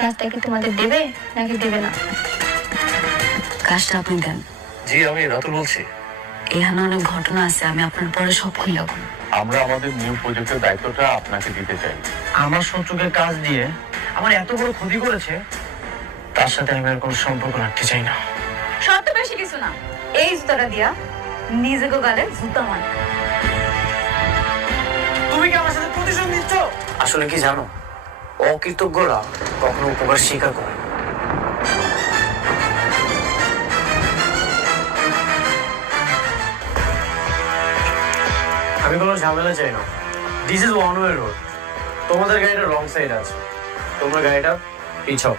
কাজটা কি তোমাদের দেবে নাকি দেবে না? কাজটা আপনি দেন। জি, আমি রাতুল বলছি। এখানে অনেক ঘটনা আছে, আমি আপনার পরে সব খুলে বলবো। আমরা আমাদের নিউ প্রজেক্টের দায়িত্বটা আপনাকে দিতে চাই। আমার শত্রুকে কাজ দিয়ে আমার এত বড় ক্ষতি করেছে, তার সাথে আমি আর কোনো সম্পর্ক রাখতে চাই না। শর্ত বেশি কিছু না, এই জুতাটা দিয়া নিজেকে গালে জুতা মার। তুমি কি আমার সাথে প্রতিশোধ নিচ্ছ? আসলে কি জানো, অকৃতজ্ঞরা কখনো উপকার স্বীকার করে না। আমি কোনো ঝামেলা চাই না। This is one way road. তোমাদের গাড়িটা রং সাইড আছে, তোমরা গাড়িটা পিছাও।